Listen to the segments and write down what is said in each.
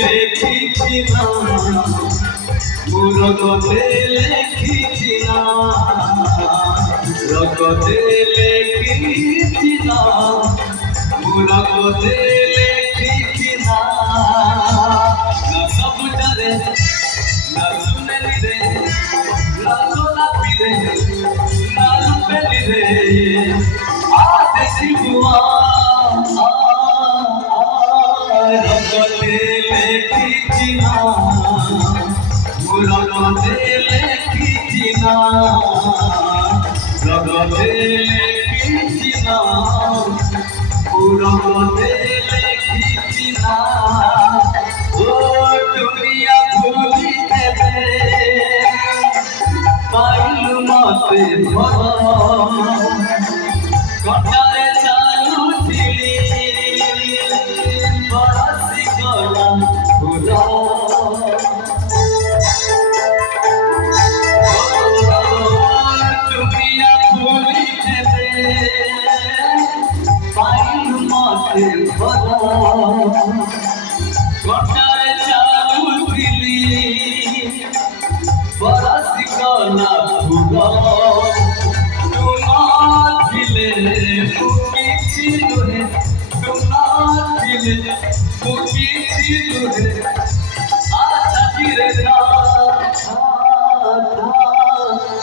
লিখিছিলাম রগতে লিখিছিলাম রগতে লিখিছিলাম রগতে লিখিছিলাম না সবুজরে না শুনেলি রে না গোলাপি রে না রূপেলি রে দেখিবুয়া রগতে লিখিছিলাম রগতে লিখিছিলাম রগতে লিখিছিলাম রগতে লিখিছিলাম ও দুনিয়া ভুলিতে পাইলু মতে ধর কটারে চালু ছিলি বরসি গলা ফুলা দুনিয়া ভুলিতে পাইলু মতে ধর কটারে চালু ছিলি বরসি গলা ফুলা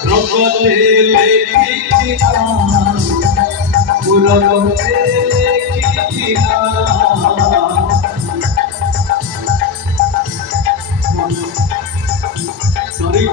রগতে লিখিছিলাম রগতে লিখিছিলাম সরি